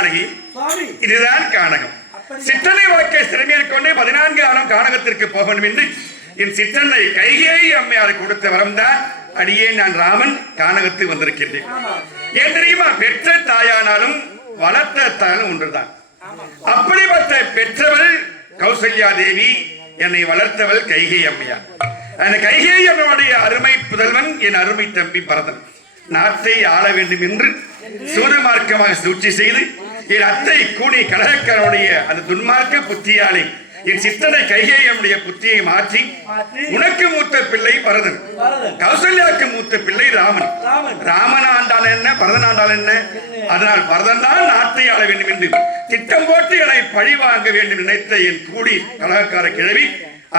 ஜானகி, இதுதான் கானகம். சிற்றனை வாழ்க்கை சிறமேற்கொண்டு 14 ஆண்டும் கானகத்திற்கு போக வேண்டும் என்று என் சிற்றனை கைகேயி அம்மையார் கொடுத்த வரம்தான் அடியே நான் ராமன் கானகத்துக்கு வந்திருக்கின்றேன். ஏன் தெரியுமா? பெற்ற தாயானாலும் வளர்த்த தாயாலும் ஒன்றுதான். அப்படிப்பட்ட பெற்றவள் கௌசல்யா தேவி, என்னை வளர்த்தவள் கைகேயி அம்மையார். அந்த கைகேயி அம்மையுடைய அருமை புதல்வன் என் அருமை தம்பி பரதன். நாட்டை ஆள வேண்டும் என்று சூதமார்க்கமாக சூழ்ச்சி செய்து என் அத்தை கூனி கலகக்காரனுடைய அந்த துன்மார்க்க புத்தியாலே என் சித்தனை கைகேயியுடைய புத்தியை மாற்றி, உனக்கு மூத்த பிள்ளை பரதன், கௌசல்யாவுக்கு மூத்த பிள்ளை ராமன். ராமன் ஆண்டால் என்ன, பரதன் ஆண்டால் என்ன? அதனால் பரதன் தான் நாட்டை ஆள வேண்டும் என்று திட்டம் போட்டு என்னை பழி வாங்க வேண்டும் நினைத்த என் கூடி கலகக்கார கிழவி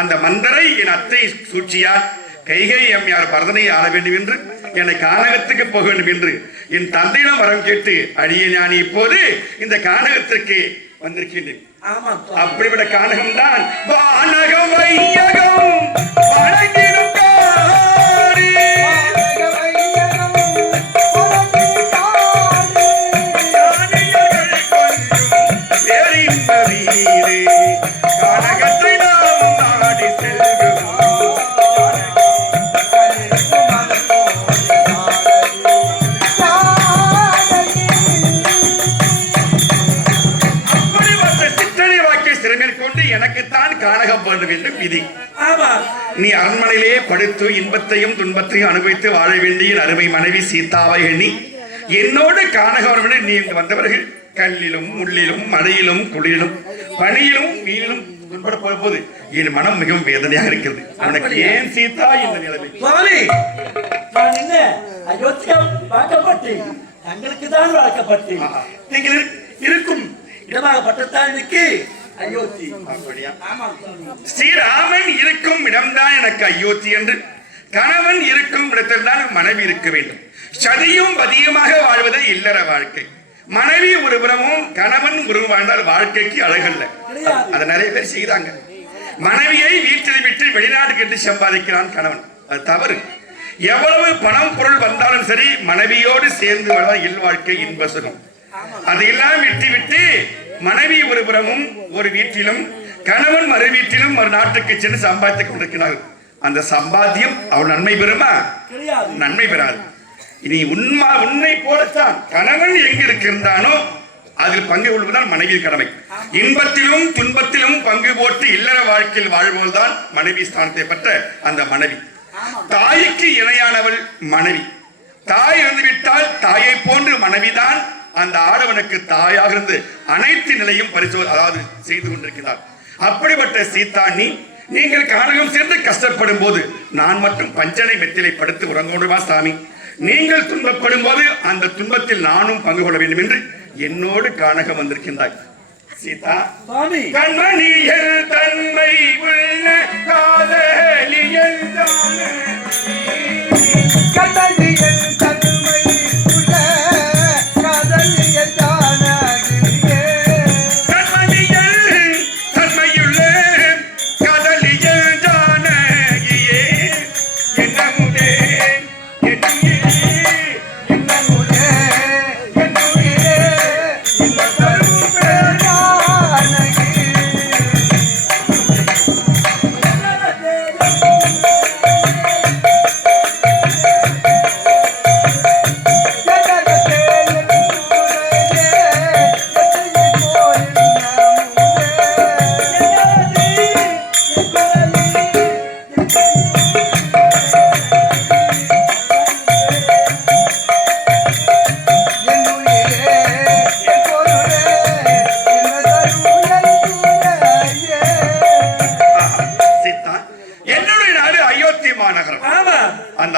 அந்த மந்தரை என் அத்தை சூழ்ச்சியார் கைகேயி அம்மையார் பரதனை ஆள வேண்டும் என்று என்னை கானகத்துக்கு போக வேண்டும் என்று என் தந்தையிடம் வரம் கேட்டு அடியே நான் இப்போது இந்த கானகத்திற்கு வந்திருக்கின்றேன். அப்படிப்பட்ட கானகம் தான் வானகம் வையகம் வணங்கிடும் கானகத்தை நாம் நாடி செல்கிறோம். எனக்குத்தான் கானகம் வேண்டும் என்று விதி. நீ அரண்மனையிலே படுத்து இன்பத்தையும் துன்பத்தையும் அனுபவித்து வாழ வேண்டிய அருமை மனைவி சீதாவை எண்ணி என்னோடு கானகம் நீ வந்தவர்கள் கல்லிலும் முள்ளிலும் மழையிலும் குளிரிலும் பனியிலும் வீரிலும் துன்பட போது என் மனம் மிகவும் வேதனையாக இருக்கிறது. உனக்கு ஏன் சீதா இந்த நிலைமை? தங்களுக்கு தான் வளர்க்கப்பட்டேன். நீங்கள் இருக்கும் இடமாகப்பட்டதான் எனக்கு அயோத்தி. ஸ்ரீராமன் இருக்கும் இடம்தான் எனக்கு அயோத்தி என்று, கணவன் இருக்கும் இடத்தில் தான் மனைவி இருக்க வேண்டும். சதியும் பதியுமாக வாழ்வது இல்லற வாழ்க்கை. மனைவி ஒருபுறமும் கணவன் ஒரு வாழ்ந்தால் வாழ்க்கைக்கு அழகல்ல. அதை நிறைய பேர் செய்தாங்க. மனைவியை வீட்டில் விட்டு வெளிநாட்டுக்கு என்று சம்பாதிக்கிறான் கணவன், அது தவறு. எவ்வளவு பணம் பொருள் வந்தாலும் சரி மனைவியோடு சேர்ந்து வாழ்வதால் இல் வாழ்க்கை இன்ப சுகம். அதையெல்லாம் விட்டு மனைவி ஒரு புறமும் ஒரு வீட்டிலும் கணவன் மறு வீட்டிலும் ஒரு நாட்டுக்கு சென்று சம்பாதித்துக் கொண்டிருக்கிறார்கள். அந்த சம்பாத்தியம் அவள் நன்மை பெறுமா? நன்மை பெறாது. இனி உன்னை போலத்தான் கணவன் எங்கு இருக்கின்றானோ அதில் பங்கு கொள்வதுதான் மனைவி கடமை. இன்பத்திலும் துன்பத்திலும் பங்கு போட்டு இல்லற வாழ்க்கையில் வாழ்வோல்தான் மனைவி ஸ்தானத்தை பெற்ற அந்த மனைவி. தாய்க்கு இணையானவள் மனைவி. தாய் இருந்துவிட்டால் தாயை போன்று மனைவிதான் அந்த ஆடவனுக்கு தாயாக இருந்து அனைத்து நிலையும் அதாவது செய்து கொண்டிருக்கிறார். அப்படிப்பட்ட சீதா நீங்கள் கானகம் சேர்ந்து கஷ்டப்படும் போது நான் மட்டும் பஞ்சனை மெத்திலை படுத்து உறங்கோடுவா சாமி, நீங்கள் துன்பப்படும் போது அந்த துன்பத்தில் நானும் பங்கு கொள்ள வேண்டும் என்று என்னோடு கானகம் வந்திருக்கின்றாய். சீதா, கண்மணியில் தன்மை உள்ள காதலியல்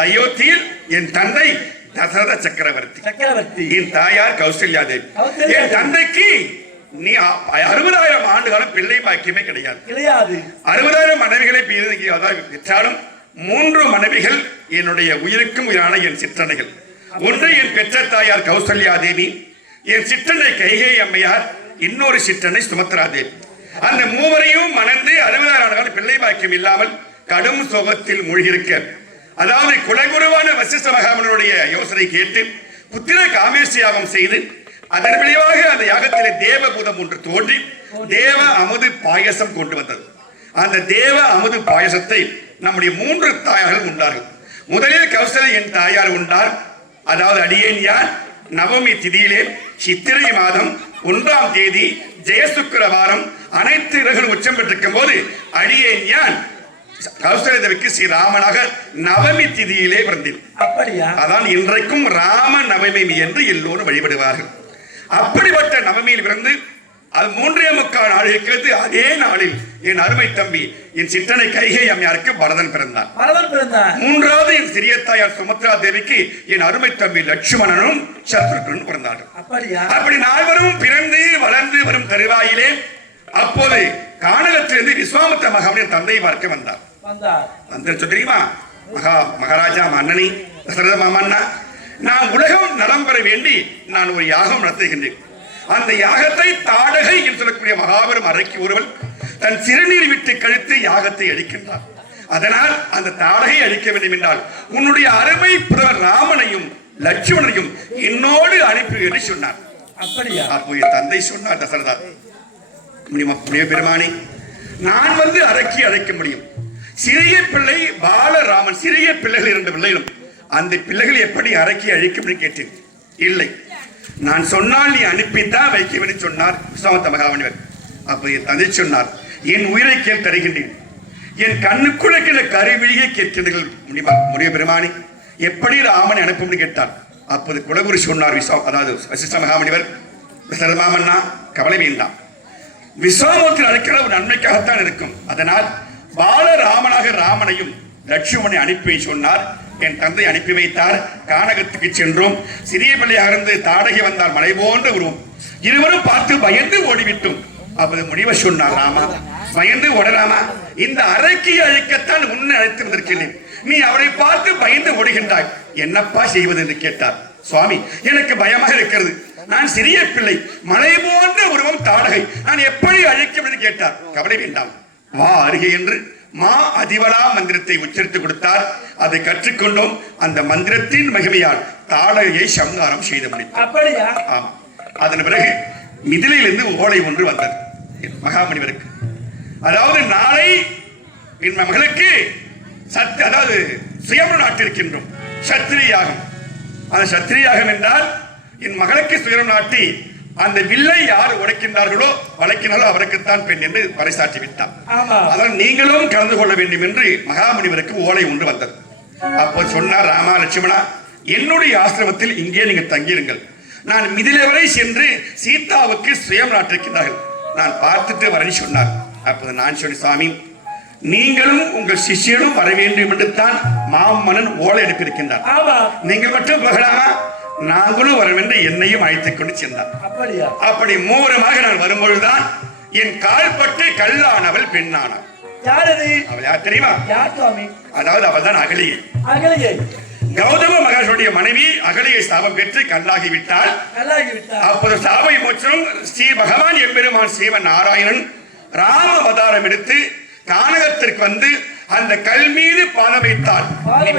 அயோத்தியில் என் தந்தை தசரத சக்கரவர்த்தி, என் தாயார் கௌசல்யா தேவி. என் தந்தைக்கு நீ 60,000 ஆண்டு காலம் பிள்ளை பாக்கியமே கிடையாது. 60,000 மனைவிகளை பெற்றாலும் 3 மனைவிகள் என்னுடைய உயிருக்கும் உயிரான என் சிற்றனைகள். ஒன்று என் பெற்ற தாயார் கௌசல்யா தேவி, என் சிற்றனை கைகேயி அம்மையார், இன்னொரு சிற்றனை சுமத்ரா தேவி. அந்த மூவரையும் மணந்து 60,000 ஆண்டு காலம் பிள்ளை பாக்கியம் இல்லாமல் கடும் சோகத்தில் மூழ்கியிருக்க, அதாவது குலகுருவான வசிஷ்ட மகாமுனியுடைய யோசனை கேட்டு புத்திர காமேஷ்யாகம் செய்து அதன் விளைவாக அந்த யாகத்திலே தேவபூதம் ஒன்று தோன்றி தேவ அமுது பாயசம் கொண்டு வந்தது. அந்த தேவ அமுது பாயசத்தை நம்முடைய 3 தாயார்கள் உண்டார்கள். முதலில் கௌசலை என் தாயார் உண்டார். அதாவது அடியேன் யார் நவமி திதியிலே சித்திரை மாதம் 1ஆம் தேதி ஜெயசுக்கிர வாரம் அனைத்து கிரகங்களும் உச்சம் பெற்றிருக்கும் போது அடியேன் யான் கௌசல தேவிக்கு ஸ்ரீராமனாக நவமி திதியிலே பிறந்தேன். அப்படியா? அதான் இன்றைக்கும் ராம நவமி என்று எல்லோரும் வழிபடுவார்கள். அப்படிப்பட்ட நவமியில் பிறந்து அது 3.25 நாளுக்கு அதே நாளில் என் அருமை தம்பி என் சிற்றனை கைகை அம்மையாருக்கு பரதன் பிறந்தார். 3வது என் சிறிய தாயார் சுமத்ரா தேவிக்கு என் அருமை தம்பி லட்சுமணனும் சத்ருகனும் பிறந்தார்கள். அப்படி 4வரும் பிறந்து வளர்ந்து வரும் தருவாயிலே அப்போது கானகத்திலிருந்து விஸ்வாமித்திர மகாமுனியின் தந்தை பார்க்க வந்தார். தெரியுமா? மகாராஜா மன்னனி தசரத மாமன்னா, நான் உலகம் நலம் பெற வேண்டி நான் ஒரு யாகம் நடத்துகின்றேன். அந்த யாகத்தை தாடகை என்று சொல்லக்கூடிய மகாபெரும் அறைக்கு ஒருவன் தன் சிறுநீர் விட்டு கழித்து யாகத்தை அழிக்கின்றார். அதனால் அந்த தாடகை அழிக்க வேண்டும் என்றால் உன்னுடைய அருமை புதல்வர் ராமனையும் லட்சுமணனையும் என்னோடு அனுப்பி என்று சொன்னார். அப்படியா? அப்போ என் தந்தை சொன்னார், தசரதா பெருமானே, நான் வந்து அறைக்கு அழைக்க முடியும். சிறிய பிள்ளை பாலராமன், சிறிய பிள்ளைகள் 2 பிள்ளைகளும், அந்த பிள்ளைகள் எப்படி அறைக்கு அழைக்க முடியும் கேட்டேன். இல்லை, நான் சொன்னால் நீ அனுப்பித்தான் வைக்க வேண்டும் சொன்னார் விஸ்வாமித்திர மகாமுனிவர். அப்ப என் தந்தை சொன்னார், என் உயிரை கேள் தருகின்றேன், என் கண்ணுக்குள்ள கருவிழியை கேட்கிறீர்கள் முடிய பெருமானி, எப்படி ராமனை அனுப்பும் கேட்டார். அப்போது குலகுரு சொன்னார், அதாவது வசிஷ்ட மகாமுனிவர், மாமன்னா கவலை வேண்டாம், விஸ்வாமித்திரர் அழைக்கிற ஒரு நன்மைக்காகத்தான் இருக்கும். அதனால் பாலராமனாக ராமனையும் லட்சுமணனை அனுப்பி சொன்னார். என் தந்தை அனுப்பி வைத்தார். கானகத்துக்கு சென்றோம். சிறிய பிள்ளையாக இருந்து தாடகை வந்தால் மலை போன்ற உருவம். இருவரும் பார்த்து பயந்து ஓடிவிட்டோம். அப்போது முடிவை சொன்னார், ராமா பயந்து ஓடலாமா? இந்த அறைக்கு அழைக்கத்தான் உன்னை அழைத்து வந்திருக்கிறேன். நீ அவரை பார்த்து பயந்து ஓடுகின்றாய், என்னப்பா செய்வது என்று கேட்டார். சுவாமி, எனக்கு பயமாக இருக்கிறது, நான் சிறிய பிள்ளை, மலை போன்ற உருவம் தாடகை, நான் எப்படி அழைக்கும் என்று கேட்டார். கவலை வேண்டாம், வா அருகே என்று மா அதிவலா மந்திரத்தை உச்சரித்து கொடுத்தார். அதை கற்றுக்கொண்டோம். அந்த மந்திரத்தின் மகிமையால் தாடகையை சம்ஹாரம் செய்து முடித்தார். ஆமா. அதன் பிறகு மிதிலையிலிருந்து ஓலை ஒன்று வந்தது மகாமுனிவருக்கு. அதாவது நாளை என் மகளுக்கு அதாவது சுயம்பு நாட்டிருக்கின்றோம் சத்திரியாகம். அந்த சத்திரியாகம் என்றால் என் மகளுக்கு சுயம் நாட்டி அந்த வில்லை யார் உடைக்கின்றார்களோ வளைக்கினாலோ அவருக்குத்தான் பெண் என்று பறைசாற்றி விட்டார். அதனால் நீங்களும் கலந்து கொள்ள வேண்டும் என்று மகாமுனிவருக்கு ஓலை ஒன்று வந்தது. அப்போ சொன்னார், ராமா லட்சுமணா, என்னுடைய ஆசிரமத்தில் இங்கே நீங்கள் தங்கியிருங்கள். நான் மிதிலை வரை சென்று சீதாவுக்கு சுயம் நாட்டிருக்கின்றார்கள், நான் பார்த்துட்டு வரேன்னு சொன்னார். அப்போது நான் சொன்ன, சுவாமி, நீங்களும் உங்கள் சிஷ்யனும் வர வேண்டும் என்று தான் மாமன்னன் ஓலை அனுப்பியிருக்கின்றார். நீங்கள் மட்டும் போகலாமா? நாங்களும் வரும் என்று என்னையும் அழைத்துக் கொண்டு சென்றார். அப்படி மூவருமாக நான் வரும்பொழுதுதான் என் கால்பட்டு கல்லானவள் பெண்ணானாள். அவள் யார் தெரியுமா? அதாவது அவள் தான் அகலிகை. கௌதம மகர்ஷியுடைய மனைவி அகலிகை சாபம் பெற்று கல்லாகிவிட்டாள். அப்போது சாபை மோட்சம் ஸ்ரீ பகவான் எம்பெருமான் சிவன் நாராயணன் ராம அவதாரம் எடுத்து கானகத்திற்கு வந்து அந்த கல் மீது பாதம் வைத்தால்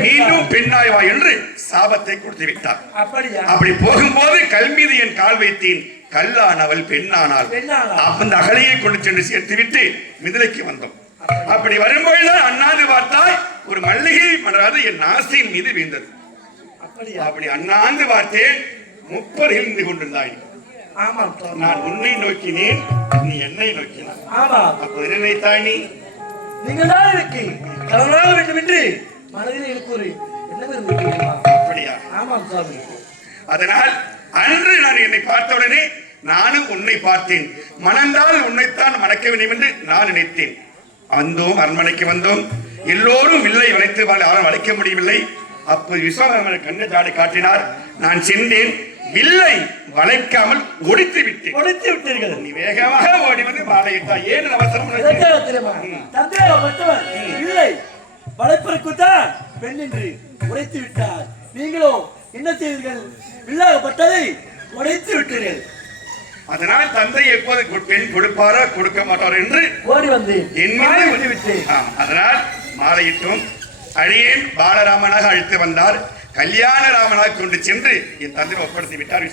மீண்டும் பெண்ணாய்வா என்று சாபத்தை கொடுத்து விட்டார். அப்படி போகும்போது கல் மீது என் கால் வைத்தேன், கல்லானவள் பெண்ணானாள். அந்த அகலையை கொண்டு சென்று சேர்த்து விட்டு மிதிலைக்கு வந்தோம். அப்படி வரும்போதுதான் அண்ணாந்து பார்த்தாய் ஒரு மல்லிகை மலராது என் நாசியின் மீது வீழ்ந்தது. அப்படி அண்ணாந்து பார்த்தேன், முப்பரில் நின்று கொண்டிருந்தாய். நான் உன்னை நோக்கினேன், நீ என்னை நோக்கினாய். அப்போ நினைத்தாய், நீங்கள் தான் எனக்கு கணவனாக வேண்டும் என்று மனதில் எனக்கு ஒரு எண்ணம் இருந்திருக்கிறீர்களா? அப்படியா? ஆமாம் சுவாமி. அதனால் அன்று நான் என்னை பார்த்தவுடனே நானும் உன்னை பார்த்தேன். மணந்தால் உன்னைத்தான் மணக்க வேண்டும் என்று நான் நினைத்தேன். வந்தோம், அரண்மனைக்கு வந்தோம். எல்லோரும் வில்லை வளைத்து யாரும் வளைக்க முடியவில்லை. அப்போது விஸ்வாமித்திரர் கண்ணை ஜாடி காட்டினார். நான் சென்றேன், வில்லை வளைக்காமல் ஒடித்து விட்டீர்கள். நீ வேகமாக ஓடி வந்து மாலையிட்டா. ஏன் அவசரம்? இல்லை, வளைப்பதற்குத்தான் பெண் என்று உடைத்து விட்டார். நீங்களோ என்ன செய்தீர்கள்? வில்லாகப்பட்டதை உடைத்து விட்டீர்கள். அதனால் தந்தை எப்போது பெண் கொடுப்பாரோ கொடுக்க மாட்டாரோ என்று ஓடி வந்து என் மீது விட்டுவிட்டேன். அதனால் மாலையிட்டோம். அழியேன் பாலராமனாக அழைத்து வந்தார். கல்யாண ராமனாக கொண்டு சென்று என் தந்தை ஒப்படைத்து விட்டார்.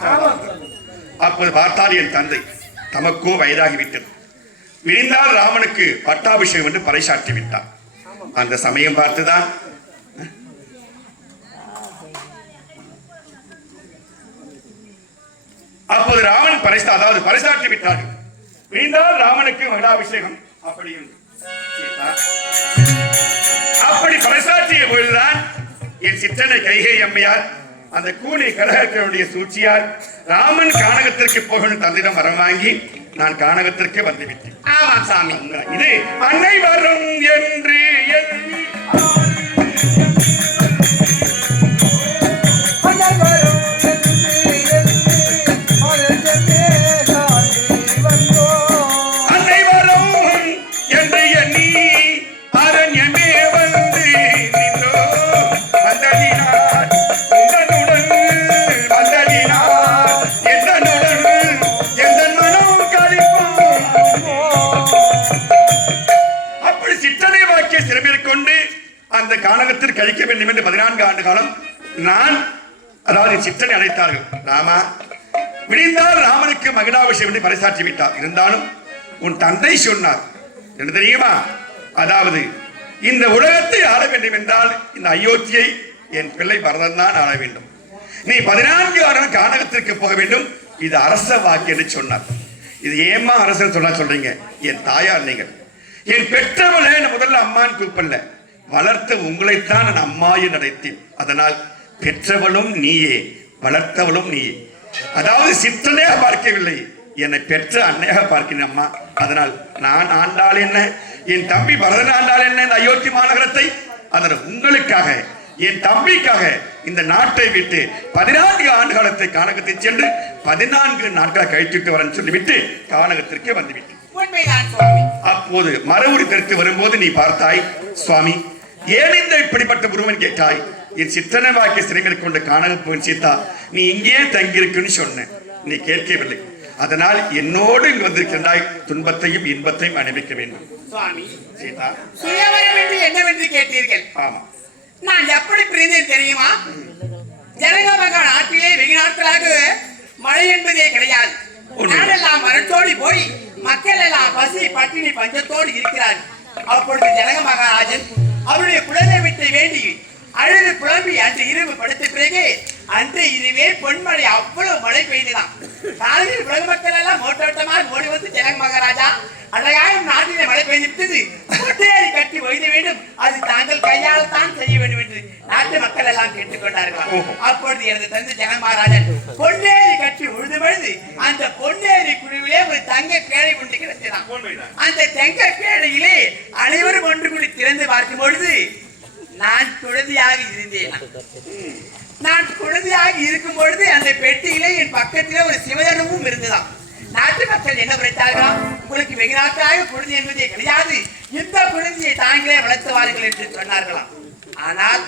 அப்போது பார்த்தால் என் தந்தை தமக்கோ வயதாகிவிட்டது. விரிந்தால் ராமனுக்கு பட்டாபிஷேகம் என்று பறைசாற்றி விட்டார். அந்த சமயம் பார்த்துதான் அப்போது ராமன் பறைசாற்றி விட்டார்கள். விரிந்தால் ராமனுக்கு மகிழாபிஷேகம் அப்படி பறைசாற்றிய பொழுதுதான் என் சிற்றனை கைகை அம்மையார் அந்த கூனி கலகர்களுடைய சூழ்ச்சியால் ராமன் கானகத்திற்கு போகணும் தந்திடம் வரம் வாங்கி நான் கானகத்திற்கு வந்துவிட்டேன். ஆமாம் சாமி, இது அன்னை வரும் என்று எண்ணி அந்த கானகத்தில் கழிக்க வேண்டும் என்று 14 ஆண்டு காலம் நான் அதாவது சிற்றனை அழைத்தார்கள். ராமா, விடிந்தால் ராமனுக்கு மகிழாபிஷேகம் என்று பறைசாற்றி விட்டார். இருந்தாலும் உன் தந்தை சொன்னார் என்ன தெரியுமா? அதாவது இந்த உலகத்தை ஆள வேண்டும் என்றால் இந்த அயோத்தியை என் பிள்ளை பரதன் தான் ஆள வேண்டும். நீ 14 ஆண்டு கானகத்திற்கு போக வேண்டும். இது அரச வாக்கு என்று சொன்னார். இது ஏமா அரசன் சொன்னா சொல்றீங்க? என் தாயார் நீங்கள். என் பெற்றவளை முதல்ல அம்மான்னு கூப்பிடல, வளர்த்த உங்களைத்தான் நான் அம்மாயை நடத்தேன். அதனால் பெற்றவளும் நீயே, வளர்த்தவளும் நீயே. அதாவது சிற்றனையாக பார்க்கவில்லை, என்னை பெற்ற அன்னையாக பார்க்கிறேன் அம்மா. அதனால் நான் ஆண்டாள் என்ன, என் தம்பி பரதன் ஆண்டாள் என்ன இந்த அயோத்தி மாநகரத்தை. அதனால் உங்களுக்காக, என் தம்பிக்காக இந்த நாட்டை விட்டு 14 ஆண்டு காலத்தை கானகத்தை சென்று 14 நாட்களை கழித்துட்டு வரேன்னு சொல்லிவிட்டு கானகத்திற்கு வந்துவிட்டேன். அப்போது மரவுரி தடுத்து வரும்போது நீ பார்த்தாய், சுவாமி ஏன் இந்த இப்படிப்பட்ட உருவன் கேட்டாய். என் சித்தனை வாக்கிய சிறைமையில் கொண்டு கானகப்போன் சீதா நீ இங்கே தங்கியிருக்குன்னு சொன்ன, நீ கேட்கவில்லை. அதனால் என்னோடு இங்கு வந்திருக்கின்றாய், துன்பத்தையும் இன்பத்தையும் அனுபவிக்க வேண்டும். சுவாமி, சீதா சுயவரம் என்று என்னவென்று கேட்டீர்கள். ஆமா, நான் எப்படி பிரிந்தேன் தெரியுமா? ஜனக மகா நாட்டிலே வெகு நாட்களாக மழை என்பதே கிடையாது. நாடெல்லாம் மரத்தோடி போய் மக்கள் எல்லாம் பசி பட்டினி பஞ்சத்தோடு இருக்கிறார்கள். அப்பொழுது ஜனக மகாராஜன் அவருடைய குலதெய்வத்தை வேண்டி அழுது புலம்பி அன்று இரவு படுத்த பிறகு அன்று இதுவே பொன்மழை அவ்வளவு மழை பெய்துதான். காலையில் உலக மக்கள் எல்லாம் ஓட்டோட்டமாக ஓடி வந்து ஜனக மகாராஜா அழகாக நாட்டிலே மழை பெய்துவிட்டது, கொட்டையாரி கட்டி வைக்க வேண்டும், அது தாங்கள் கையால் தான் செய்ய வேண்டும் என்று நாட்டு மக்கள் எல்லாம் கேட்டுக்கொண்டார்கள். அப்பொழுது எனது தந்தை ஜனக மகாராஜன் பொன்னேரி கட்டி உழுது அந்த பொன்னேரி குழுவிலே ஒரு தங்க கேடை கொண்டு கிடத்தினான். அந்த தங்க கேடையிலே அனைவரும் ஒன்று கூடி திறந்து பார்க்கும் பொழுது நான் குழந்தையாக இருந்தேன். நான் குழந்தையாக இருக்கும் பொழுது அந்த பெட்டியிலே என் பக்கத்திலே ஒரு சிவதனமும் இருந்ததாம். நாட்டு மக்கள் என்ன உரைத்தார்களா, உங்களுக்கு வெகு நாட்களாக குழந்தை என்பதே கிடையாது, இந்த குழந்தையை தாங்களே வளர்த்து வாருங்கள் என்று சொன்னார்களாம். ஆனால்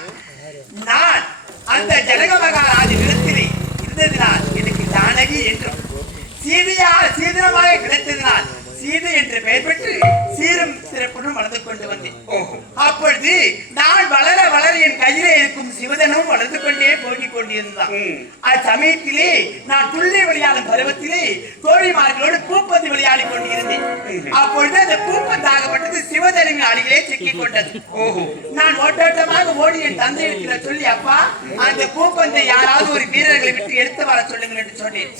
நான் அந்த ஜனக மகாராஜன் இடத்திலே இருந்ததினால் எனக்கு ஜானகி என்றும் சீதனமாக கிடைத்ததினால் சீதை என்று பெயர் பெற்று சீரும் சிறப்புடன் வளர்ந்து கொண்டு வந்தேன். அப்பொழுது நான் வளர வளர என் கையிலே இருக்கும் சிவதனும் வளர்ந்து கொண்டே போகிக் கொண்டிருந்தான். அச்சமயத்திலே நான் துள்ளி விளையாடும் பருவத்திலே தோழிமார்களோடு பூப்பந்து விளையாடி கொண்டிருந்தேன். அப்பொழுது அந்த பூப்பந்தாகப்பட்டது சிவதனின் அருகிலே சிக்கிக் கொண்டது. நான் ஓட்டோட்டமாக ஓடி என் தந்தை இருக்கிற சொல்லி, அப்பா அந்த பூப்பந்தை யாராவது ஒரு வீரர்களை விட்டு எடுத்து வர சொல்லுங்கள் என்று சொன்னேன்.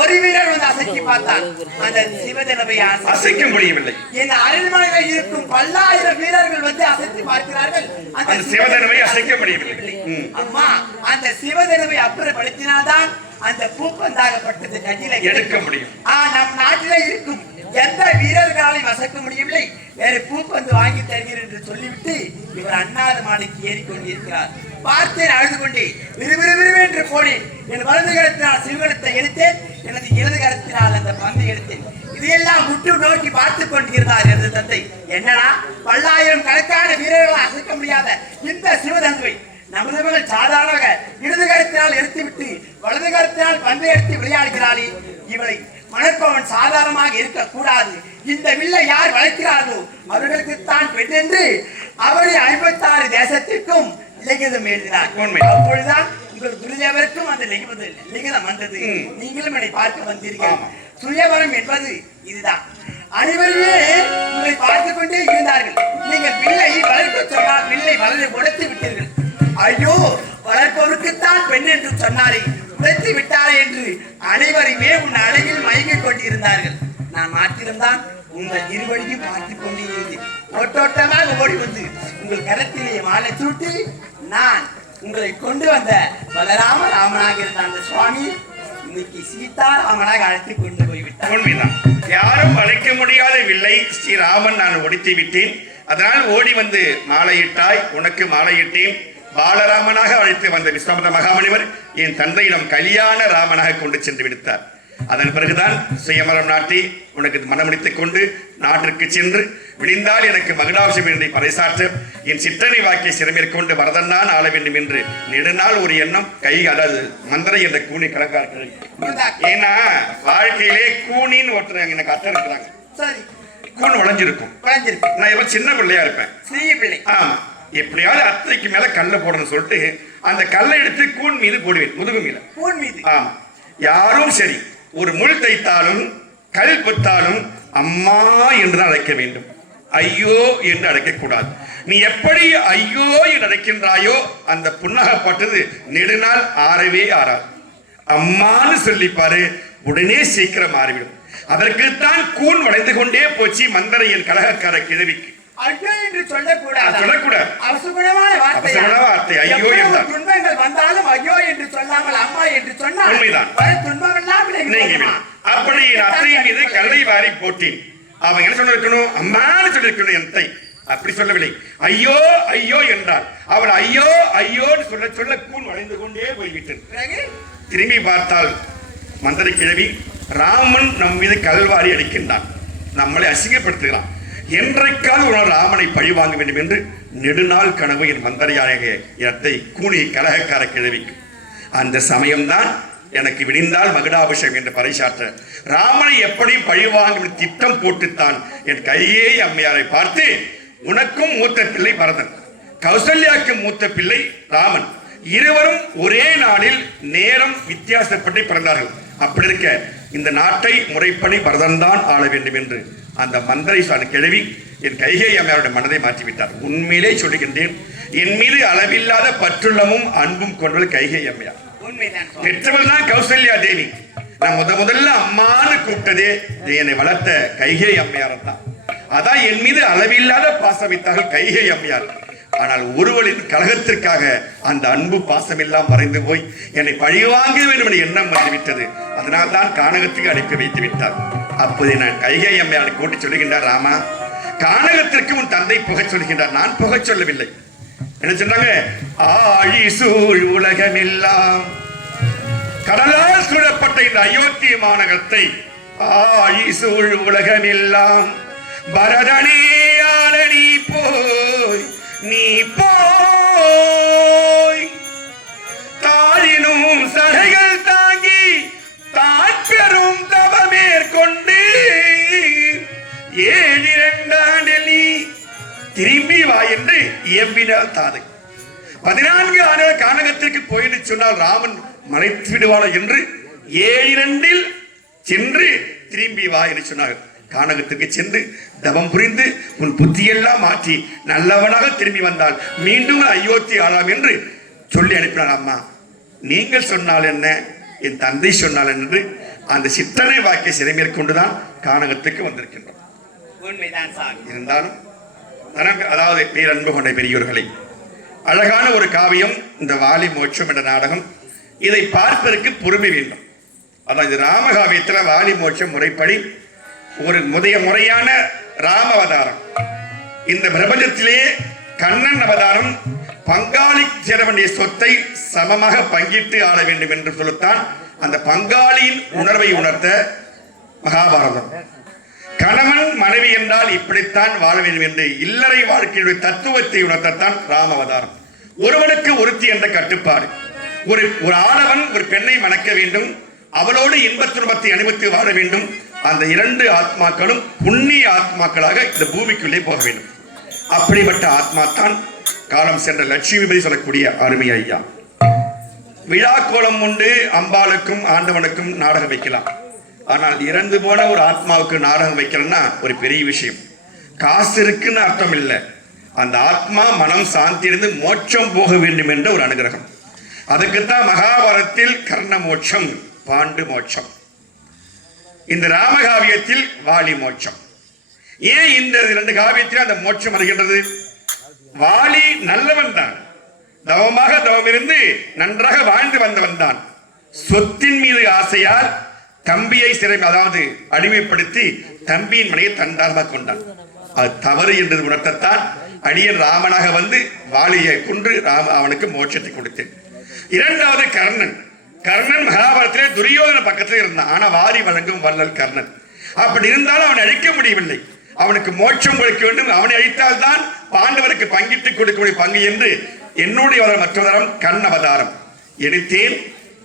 ஒரு வீரர் வந்து அசைக்கி பார்த்தான். அந்த சிவதனவை அசைக்க முடியவில்லை. என் அரண்மனையில் இருக்கும் 10,000 வீரர்கள் வந்து அசைத்து பார்க்கிறார்கள், அந்த சிவதனவை அசைக்க முடியவில்லை. அம்மா அந்த சிவதனவை அப்புறப்படுத்தினால்தான் அந்த பூப்பந்தாகப்பட்டது கையில எடுக்க முடியும். நம் நாட்டிலே இருக்கும் எந்த வீரர்களாலையும் அசைக்க முடியவில்லை, வேறு பூப்பந்து வாங்கி தருகிறேன் என்று சொல்லிவிட்டு இவர் அண்ணாது மாடிக்கு ஏறிக்கொண்டிருக்கிறார். பார்த்தேன், அழுது கொண்டே விறுவிறுவிறுவென்று போனேன். என் வலது கரத்தினால் சிவகணத்தை எடுத்தேன், எனது இடது கரத்தினால் அந்த பந்தை எடுத்தேன். இதையெல்லாம் முட்டு நோக்கி பார்த்துக் கொண்டிருந்தார் எனது தந்தை. என்னடா 10,000 கணக்கான வீரர்களை அசைக்க முடியாத இந்த சிவதனுவை நமது மகள் சாதாரணமாக இடது கரத்தினால் எடுத்துவிட்டு வலது கரத்தினால் பந்தை எடுத்து விளையாடுகிறாளே, இவளை மணப்பவன் சாதாரணமாக இருக்கக்கூடாது. இந்த வில்லை யார் வளர்க்கிறார்களோ அவர்களுக்குத்தான் பெண் என்று அவளை 56 தேசத்திற்கும் இலக்கியம் எழுதினார். அப்பொழுதுதான் உங்கள் குருதேவருக்கும் அந்த லிகிதம் வந்தது. நீங்களும் என்னை பார்க்க வந்தீர்கள். ஆமா. சுயவரம் என்பது இதுதான். அனைவருமே உங்களை பார்த்துக் கொண்டே இருந்தார்கள். நீங்கள் பிள்ளை வளர்க்க சொன்னால் பிள்ளை வளரை உடைத்து விட்டீர்கள். ஐயோ, வளர்ப்பவருக்குத்தான் பெண் என்று சொன்னாரே, உடைத்து விட்டாரே என்று அனைவருமே உன் அழகில் மயங்கிக் கொண்டிருந்தார்கள். நான் மாற்றிருந்தான் உங்கள் இருவழியும் பார்த்துக் கொண்டே இருந்தேன். ஓட்டோட்டமாக ஓடி வந்து உங்கள் கரத்திலே மாலை சூட்டி நான் உங்களை கொண்டு வந்த பலராம ராமனாக இருந்த அந்த சுவாமி இன்னைக்கு சீதா ராமனாக அழைத்து கொண்டு போய்விட்டார். உண்மைதான். யாரும் அழைக்க முடியாத வில்லை ஸ்ரீராமன் நான் ஒடித்து விட்டேன். அதனால் ஓடி வந்து மாலையிட்டாய், உனக்கு மாலையிட்டேன். பாலராமனாக அழைத்து வந்த விஸ்வாமித்திர மகாமுனிவர் என் தந்தையிடம் கல்யாண ராமனாக கொண்டு சென்று விடுத்தார். அதன் பிறகுதான் சுயமரம் நாட்டி உனக்கு மனமுடித்துக் கொண்டு நாட்டிற்கு சென்று விடிந்தால் எனக்கு மகுடாபிஷேகம் என்னை பறைசாற்ற என் சிற்றனை வாக்கிய சிறமேற்கொண்டு வரதன்தான் ஆள வேண்டும் என்று நெடுநாள் ஒரு எண்ணம் அதாவது மந்திரை என்ற கூனி கலக்கார்கள். ஏன்னா வாழ்க்கையிலே கூனின்னு ஒருத்தர் எனக்கு அர்த்தம் இருக்கிறாங்க. சரி, கூன் வளைஞ்சிருக்கும். நான் எவ்வளவு சின்ன பிள்ளையா இருப்பேன். சிறிய பிள்ளை. ஆமா, எப்படியாவது அத்தைக்கு மேல கல்ல போடணும்னு சொல்லிட்டு அந்த கல்லை எடுத்து கூன் மீது போடுவேன், முதுகு மீது. கூன் மீது. ஆமா, யாரும் சரி ஒரு முள் தைத்தாலும் கல் பொத்தாலும் அம்மா என்று அழைக்க வேண்டும், ஐயோ என்று அழைக்கக்கூடாது. நீ எப்படி ஐயோ என்று அழைக்கின்றாயோ அந்த புன்னகப்பட்டது நெடுநாள் ஆறவே ஆறாது. அம்மான்னு சொல்லிப்பாரு, உடனே சீக்கிரம் மாறிவிடும். அதற்குத்தான் கூன் வளைந்து கொண்டே போச்சு மந்தரையின் கலகக்கார கிழவிக்கு. ஐயோ என்று சொல்லக்கூடாது. சொல்லக்கூடாது. அவசரமான வார்த்தை. ஐயோ என்றால் துன்பங்கள் வந்தாலும் ஐயோ என்று சொல்லாமல் அம்மா என்று சொன்னால் உண்மைதான். துன்பமெல்லாம் அப்படி அத்தையின் மீது கல்லை வாரி போட்டேன். அவங்க என்ன சொல்லிருக்கணும், அம்மான்னு சொல்லிருக்கணும். என் அத்தை அப்படி சொல்லவில்லை, ஐயோ ஐயோ என்றார். அவள் ஐயோ ஐயோன்னு சொல்ல சொல்ல கூன் வளைந்து கொண்டே போய்விட்டது. திரும்பி பார்த்தால் மந்திர கிழவி, ராமன் நம் மீது கல்வாரி அடிக்கின்றான், நம்மளை அசிங்கப்படுத்துகிறான், என்றைக்காவது ஒரு ராமனை பழி வாங்க வேண்டும் என்று நெடுநாள் கனவு என் மந்தரையாக அத்தை கூனி கலகக்கார கிழவிக்கு. அந்த சமயம்தான் எனக்கு விடிந்தால் மகுடாபிஷேகம் என்று பறைசாற்ற ராமனை எப்படி பழிவாங்கும் திட்டம் போட்டுத்தான் என் கையே அம்மையாரை பார்த்து, உனக்கும் மூத்த பிள்ளை பரதன், கௌசல்யாக்கு மூத்த பிள்ளை ராமன், இருவரும் ஒரே நாளில் நேரம் வித்தியாசப்பட்டு பிறந்தார்கள். அப்படி இருக்க இந்த நாட்டை முறைப்படி பரதன் தான் ஆள வேண்டும் என்று அந்த மந்திரை கிழவி என் கைகை அம்மையாருடைய மனதை மாற்றிவிட்டார். உண்மையிலே சொல்லுகின்றேன், என் மீது அளவில்லாத பற்றுள்ளமும் அன்பும் கொண்டவள் கைகை அம்மையார். பெற்றவள் தான் கௌசல்யா தேவி. நான் முதல்ல அம்மான்னு கூப்பிட்டதே என்னை வளர்த்த கைகை அம்மையார் தான். அதான் என் மீது அளவில்லாத பாசம் வைத்தார்கள் கைகை அம்மையார். ஆனால் ஒருவளின் கழகத்திற்காக அந்த அன்பு பாசம் எல்லாம் மறைந்து போய் என்னை பழிவாங்க வேண்டும் என்ற எண்ணம் வந்துவிட்டது. அதனால் தான் கானகத்துக்கு அனுப்பி வைத்து விட்டார். அப்போது நான் கைகை அம்மையாரை கூட்டி சொல்லுகின்றார், ராமா, கானகத்திற்கு உன் தந்தை புகை சொல்கின்றார். நான் புகை சொல்லவில்லை. என்ன சொன்னாங்க, ஆழி சூழ் உலகமெல்லாம் கடலால் சூழப்பட்ட இந்த அயோத்தி மாநகரத்தை ஆழி சூழ் உலகமெல்லாம் பரதனே ஆளடி போய் நீ போய் தாழினும் சடைகள் தாங்கி தான் பெரும் தவமேற்கொண்டு 7 ஆண்டில் திரும்பி வா என்று இயம்பினார் தாதை. 14 ஆண்டுகள் கானகத்திற்கு போயின்னு சொன்னால் ராமன் மறைத்து விடுவாளோ என்று 7 சென்று திரும்பி வா என்று சொன்னார்கள். கானகத்திற்கு சென்று தவம் புரிந்து உன் புத்தியெல்லாம் மாற்றி நல்லவனாக திரும்பி வந்தால் மீண்டும் அயோத்தி ஆளாம் என்று சொல்லி அனுப்பினார். அம்மா, நீங்கள் சொன்னால் என்ன, என் தந்தை சொன்னால் என்று அந்த சித்தனை வாக்கிய சிறை மேற்கொண்டுதான் கானகத்துக்கு வந்திருக்கின்றோம். இருந்தாலும் அதாவது பேரன்பு கொண்ட பெரியோர்களை, அழகான ஒரு காவியம் இந்த வாலி மோட்சம் என்ற நாடகம். இதை பார்ப்பதற்கு பொறுமை வேண்டும். அதாவது ராமகாவியத்தில் வாலி மோட்சம் முறைப்படி ஒரு முறையான ராம அவதாரம். இந்த பிரபஞ்சத்திலே கண்ணன் அவதாரம் பங்காளி சேர வேண்டிய சொத்தை சமமாக பங்கிட்டு ஆள வேண்டும் என்று சொல்லத்தான் அந்த பங்காளியின் உணர்வை உணர்த்த மகாபாரதம். கணவன் மனைவி என்றால் இப்படித்தான் வாழ வேண்டும் என்று இல்லறை வாழ்க்கையுடைய தத்துவத்தை உணர்த்தத்தான் ராம அவதாரம். ஒருவனுக்கு ஒருத்தி என்ற கட்டுப்பாடு. ஒரு ஆடவன் ஒரு பெண்ணை மணக்க வேண்டும், அவளோடு இன்பத் துன்பத்தை அனுபவித்து வாழ வேண்டும். அந்த 2 ஆத்மாக்களும் புண்ணிய ஆத்மாக்களாக இந்த பூமிக்குள்ளே போக வேண்டும். அப்படிப்பட்ட ஆத்மா தான் காலம் சென்ற லட்சுமிபதி சொல்லக்கூடிய அருமை ஐயா. விழா கோலம் உண்டு, அம்பாளுக்கும் ஆண்டவனுக்கும் நாடகம் வைக்கலாம். ஆனால் இறந்து போன ஒரு ஆத்மாவுக்கு நாடகம் வைக்கிறேன்னா ஒரு பெரிய விஷயம். காசு இருக்குன்னு அர்த்தம் இல்லை, அந்த ஆத்மா மனம் சாந்தி இருந்து மோட்சம் போக வேண்டும் என்ற ஒரு அனுகிரகம். அதுக்குத்தான் மகாபாரதத்தில் கர்ண மோட்சம், பாண்டு மோட்சம், இந்த ராமகாவியத்தில் வாலி மோட்சம். ஏன் இந்த 2 காவியத்தில் அந்த மோட்சம் வருகின்றது? வாலி நல்லவன் தான், தவமாக தவமிருந்து நன்றாக வாழ்ந்து வந்தவன் தான். சொத்தின் மீது ஆசையால் தம்பியை அதாவது அடிமைப்படுத்தி தம்பியின் மனையை தண்டாக கொண்டான். அது தவறு என்று உணர்த்தத்தான் அடியன் ராமனாக வந்து வாலியை கொன்று அவனுக்கு மோட்சத்தை கொடுத்தேன். 2வது கர்ணன். கர்ணன் மகாபாரதத்திலே துரியோதன பக்கத்தில் இருந்தான். ஆனா வாரி வழங்கும் வள்ளல் கர்ணன். அப்படி இருந்தாலும் அவனை அழிக்க முடியவில்லை. அவனுக்கு மோட்சம் கொடுக்க வேண்டும். அவனை அழித்தால் தான் பாண்டவருக்கு பங்கிட்டு கொடுக்கக்கூடிய பங்கு என்று என்னுடைய மற்றவதரம் கண் அவதாரம் எடுத்தேன்.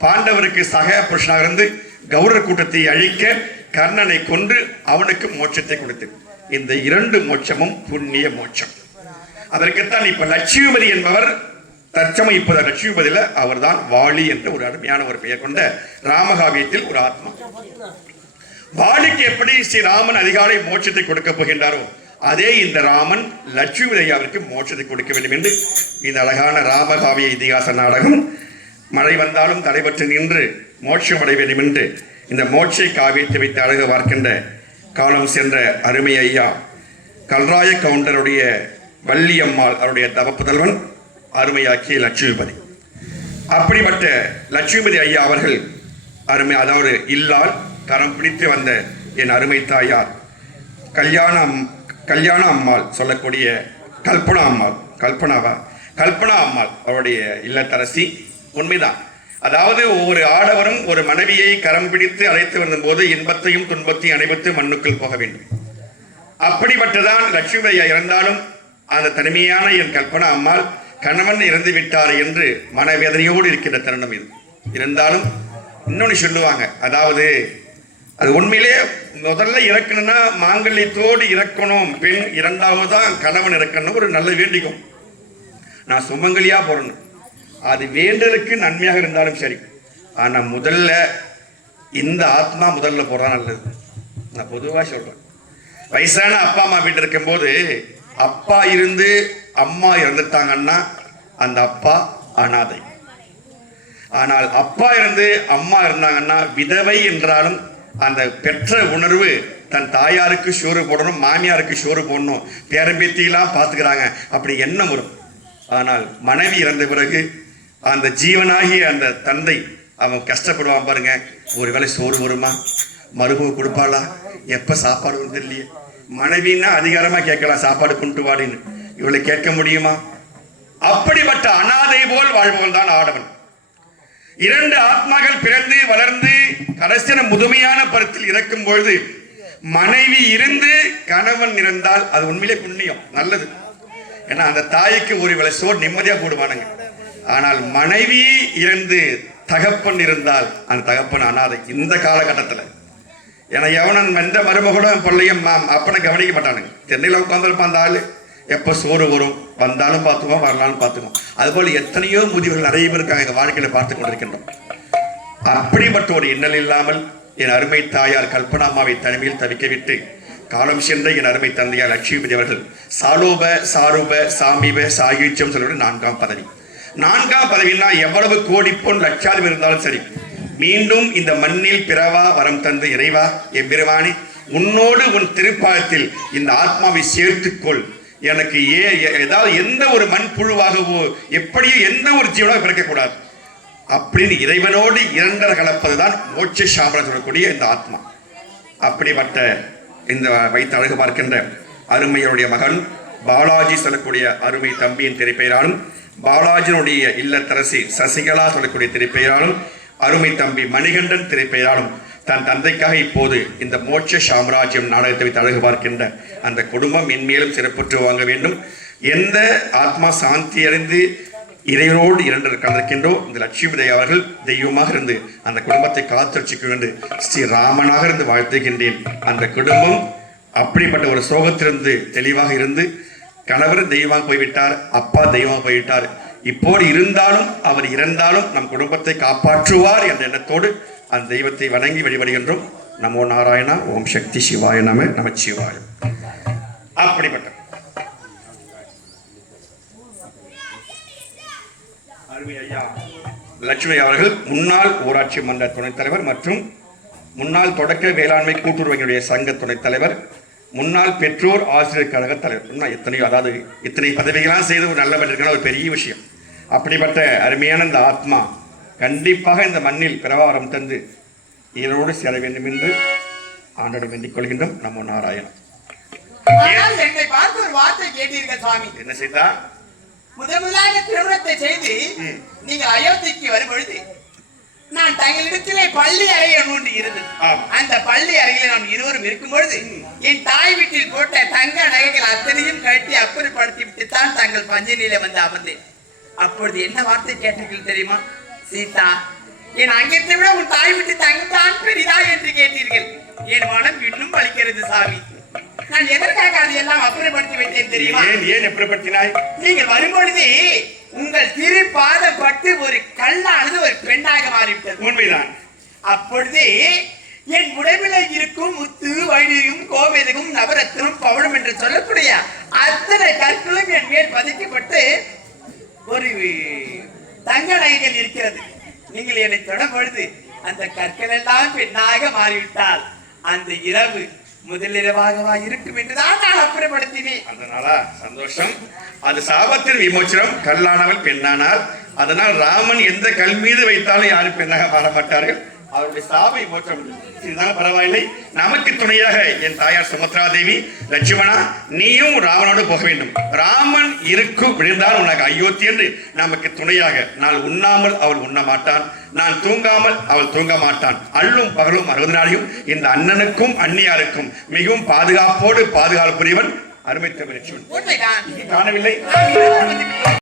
பாண்டவருக்கு சக புருஷனாக இருந்து கௌரவ கூட்டத்தை அழிக்க கர்ணனை கொன்று அவனுக்கு மோட்சத்தை கொடுத்தேன். இந்த 2 மோட்சமும் புண்ணிய மோட்சம். அதற்குத்தான் இப்ப லட்சுமிபதி என்பவர் தற்சமயம் இப்போது லட்சுமிபதியில அவர் தான் வாலி என்ற ஒரு அருமையான ஒரு பெயர் கொண்ட ராமகாவியத்தில் ஒரு ஆத்மா. வாலிக்கு எப்படி ஸ்ரீராமன் அதிகாலை மோட்சத்தை கொடுக்க போகின்றாரோ அதே இந்த ராமன் லட்சுமிபதி அவருக்கு மோட்சத்தை கொடுக்க வேண்டும் என்று இந்த அழகான ராமகாவிய இதிகாச நாடகம் மழை வந்தாலும் தடைபட்டு நின்று மோட்சம் அடைய வேண்டும் என்று இந்த மோட்சை காவியத்தை வைத்து அழகு பார்க்கின்ற காலம் சென்ற அருமை ஐயா கல்ராய கவுண்டருடைய வள்ளியம்மாள் அவருடைய தவப்புதல்வன் அருமையாக்கிய லட்சுமிபதி. அப்படிப்பட்ட லட்சுமிபதி ஐயா அவர்கள் அருமை, அதாவது இல்லால் கரம் பிடித்து வந்த என் அருமை தாயார் கல்யாண அம்மாள் சொல்லக்கூடிய கல்பனா அம்மாள் அவருடைய இல்லத்தரசி. உண்மைதான், அதாவது ஒவ்வொரு ஆடவரும் ஒரு மனைவியை கரம் பிடித்து அழைத்து வந்தபோது இன்பத்தையும் துன்பத்தையும் அனுபவித்து மண்ணுக்குள் போக வேண்டும். அப்படிப்பட்டதான் லட்சுமி ஐயா இறந்தாலும் அந்த தனிமையான என் கல்பனா அம்மாள் கணவன் இறந்து விட்டார் என்று மனவேதனையோடு இருக்கின்ற தருணம் இது. இருந்தாலும் இன்னொன்று சொல்லுவாங்க, அதாவது அது உண்மையிலே முதல்ல இறக்கணும்னா மாங்கல்யத்தோடு இறக்கணும், பெண் இரண்டாவது தான் கணவன் இறக்கணும், ஒரு நல்ல வேண்டிக்கும். நான் சுமங்கலியா போறணும், அது வேண்டலுக்கு நன்மையாக இருந்தாலும் சரி. ஆனா முதல்ல இந்த ஆத்மா முதல்ல போறா நல்லது. நான் பொதுவாக சொல்றேன், வயசான அப்பா அம்மா வீட்டு இருக்கும்போது அப்பா இருந்து அம்மா இறந்துட்டாங்கன்னா அந்த அப்பா அனாதை. ஆனால் அப்பா இருந்து அம்மா இருந்தாங்கன்னா விதவை என்றாலும் அந்த பெற்ற உணர்வு தன் தாயாருக்கு சோறு போடணும், மாமியாருக்கு சோறு போடணும், பேரம்பேத்தியெல்லாம் பார்த்துக்கிறாங்க, அப்படி எண்ணம் வரும். ஆனால் மனைவி இறந்த பிறகு அந்த ஜீவனாகிய அந்த தந்தை அவன் கஷ்டப்படுவான் பாருங்க. ஒரு வேளை சோறு வருமா, மருமக கொடுப்பாளா, எப்ப சாப்பாடு வந்து இல்லையே. மனைவின்னா அதிகாரமா கேட்கலாம், சாப்பாடு கொண்டு வாடின்னு. இவளை கேட்க முடியுமா? அப்படிப்பட்ட அனாதை போல் வாழ்பவன் தான் ஆடவன். 2 ஆத்மாக்கள் பிறந்து வளர்ந்து கடைசியான முதுமையான பருத்தில் இறக்கும் பொழுது மனைவி இருந்து கணவன் இருந்தால் அது உண்மையிலே புண்ணியம், நல்லது. ஏன்னா அந்த தாய்க்கு ஒரு வேளை சோறு நிம்மதியா போடுவானுங்க. ஆனால் மனைவி இருந்து தகப்பன் இருந்தால் அந்த தகப்பன் அனாதை இந்த காலகட்டத்தில். ஏன்னா எவனன் எந்த மருமகளும் பிள்ளையும் அப்பனை கவனிக்க மாட்டானுங்க. தென்னையில் உட்காந்துருப்பான் அந்த ஆளு, எப்போ சோறு வரும் வந்தாலும் பார்த்துக்குவோம், வரலாலும் பார்த்துக்குவோம். அதுபோல் எத்தனையோ முதியவர்கள் நிறைய பேர் இருக்காங்க எங்கள் வாழ்க்கையில பார்த்து கொண்டிருக்கின்றோம். அப்படிப்பட்ட ஒரு எண்ணல் இல்லாமல் என் அருமை தாயார் கல்பனா அம்மாவை தனிமையில் தவிக்க விட்டு காலம் சென்ற என் அருமை தந்தையார் லட்சுமிபதி அவர்கள் சாலோப சாரூப சாமீப சாயுச்சியம் சொல்ற 4ஆம் பதவி. 4ஆம் பதவினா எவ்வளவு கோடி பொன் லட்சாதிபதி இருந்தாலும் சரி, மீண்டும் இந்த மண்ணில் பிறவா வரம் தந்து இறைவா எம்பெருமானே உன்னோடு உன் திருப்பாதத்தில் இந்த ஆத்மாவை சேர்த்துக்கொள், எனக்கு ஏதாவது எந்த ஒரு மண்புழுவாகவோ எப்படியோ எந்த ஒரு ஜீவனாக பிறக்கக்கூடாது அப்படின்னு இறைவனோடு இரண்டரை கலப்பதுதான் மோட்ச சாம்பரம் சொல்லக்கூடிய இந்த ஆத்மா. அப்படிப்பட்ட இந்த வைத்து அழகு பார்க்கின்ற அருமையனுடைய மகன் பாலாஜி சொல்லக்கூடிய அருமை தம்பியின் திரைப்பெயராலும், பாலாஜியினுடைய இல்லத்தரசி சசிகலா சொல்லக்கூடிய திரைப்பெயராலும், அருமை தம்பி மணிகண்டன் திரைப்பெயராலும் தன் தந்தைக்காக இப்போது இந்த மோட்ச சாம்ராஜ்யம் நாடகத்தை வைத்து அழகு பார்க்கின்ற அந்த குடும்பம் மென்மேலும் சிறப்புற்று வாங்க வேண்டும். எந்த ஆத்மா சாந்தி அடைந்து இறைவனோடு இரண்டர் கலந்திருக்கின்றோ இந்த லட்சுமிபதி அவர்கள் தெய்வமாக இருந்து அந்த குடும்பத்தை காத்துரட்சிக்க வேண்டும் ஸ்ரீ ராமனாக இருந்து வாழ்த்துகின்றேன். அந்த குடும்பம் அப்படிப்பட்ட ஒரு சோகத்திலிருந்து தெளிவாக இருந்து, கணவர் தெய்வமாக போய்விட்டார், அப்பா தெய்வமாக போய்விட்டார், இப்போது இருந்தாலும் அவர் இறந்தாலும் நம் குடும்பத்தை காப்பாற்றுவார் என்ற எண்ணத்தோடு அந்த தெய்வத்தை வணங்கி வழிபடுகின்றோம். நமோ நாராயணா, ஓம் சக்தி சிவாய நம, நமச்சிவாய. அப்படிப்பட்ட அருமை ஐயா லட்சுமி அவர்கள் முன்னாள் ஊராட்சி மன்ற துணைத் தலைவர் மற்றும் முன்னாள் தொடக்க வேளாண்மை கூட்டுறவுடைய சங்க துணைத் தலைவர், முன்னாள் பெற்றோர் ஆசிரியர் கழக தலைவர், எத்தனையோ, அதாவது இத்தனை பதவிகளாம் செய்து ஒரு நல்லவர் இருக்கிற ஒரு பெரிய விஷயம். அப்படிப்பட்ட அருமையான இந்த ஆத்மா கண்டிப்பாக இந்த மண்ணில் பிரவாரம் தந்து ஈரோடு சேர வேண்டும் என்று ஆண்டோடு வேண்டிக் கொள்கின்றோம். நமோ நாராயணன். ஆனால் என்னை பார்த்து ஒரு வார்த்தை கேட்டீர்கள் சுவாமி. என்ன செய்தா? முதலாக திருமணத்தை செய்து நீங்கள் அயோத்திக்கு வரும் பொழுது நான் தங்களிடத்திலே பள்ளி அறை ஒன்று இருந்தது. அந்த பள்ளி அறையில் நாம் இருவரும் இருக்கும் பொழுது என் தாய் வீட்டில் போட்ட தங்க நகைகள் அத்தனையும் கட்டி அப்புறப்படுத்தி விட்டுத்தான் தங்கள் பஞ்சனியில வந்து அமர்ந்தேன். அப்பொழுது என்ன வார்த்தை கேட்டீர்கள் தெரியுமா? சீதா, என் அங்கத்தை விட உன் தாய் வீட்டு தங்கம் தான் பெரிதா என்று கேட்டீர்கள். என் மனம் இன்னும் பலிக்கிறது சாமி. நான் எதற்காக அதையெல்லாம் அப்புறப்படுத்தி வைத்தேன் தெரியுமா? ஏன் அப்புறப்படுத்தினாய்? நீங்கள் வரும்பொழுது உங்கள் திரு பாதப்பட்டு ஒரு கல்லானது ஒரு பெண்ணாக மாறிவிட்டது. உண்மைதான். அப்பொழுது என் உடம்பில் இருக்கும் முத்து, வைடூரியம், கோமேதகம், நவரத்தினம், பவளம் என்று சொல்லக்கூடிய அத்தனை கற்களும் என் மேல் பதிக்கப்பட்டு ஒரு தங்க நகைகள் இருக்கிறது. நீங்கள் என்னை தொடும் பொழுது அந்த கற்கள் எல்லாம் பெண்ணாக மாறிவிட்டால் அந்த இரவு முதலிரவாகவா இருக்கும் என்றுதான் நான் அப்புறப்படுத்தினேன். அதனால சந்தோஷம். அது சாபத்தின் விமோச்சனம். கல்லானவள் பெண்ணானால், அதனால் ராமன் எந்த கல் மீது வைத்தாலும் யாரும் பெண்ணாக மாற மாட்டார்கள். அவருடைய சாப விமோச்சனம். இதுதான் பரவாயில்லை. நமக்கு துணையாக என் தாயார் சுமத்ரா தேவி, லட்சுமணா நீயும் ராமனோடு போக வேண்டும். ராமன் இருக்கும் விழுந்தால் உனக்கு அயோத்தி என்று நமக்கு துணையாக. நான் உண்ணாமல் அவள் உண்ண மாட்டான், நான் தூங்காமல் அவள் தூங்க மாட்டான். அள்ளும் பகலும் 60 நாளையும் இந்த அண்ணனுக்கும் அண்ணியாருக்கும் மிகவும் பாதுகாப்போடு பாதுகாப்பு புரிவன் அருமை தமிழ் லட்சுமணன். உண்மைதான். காணவில்லை?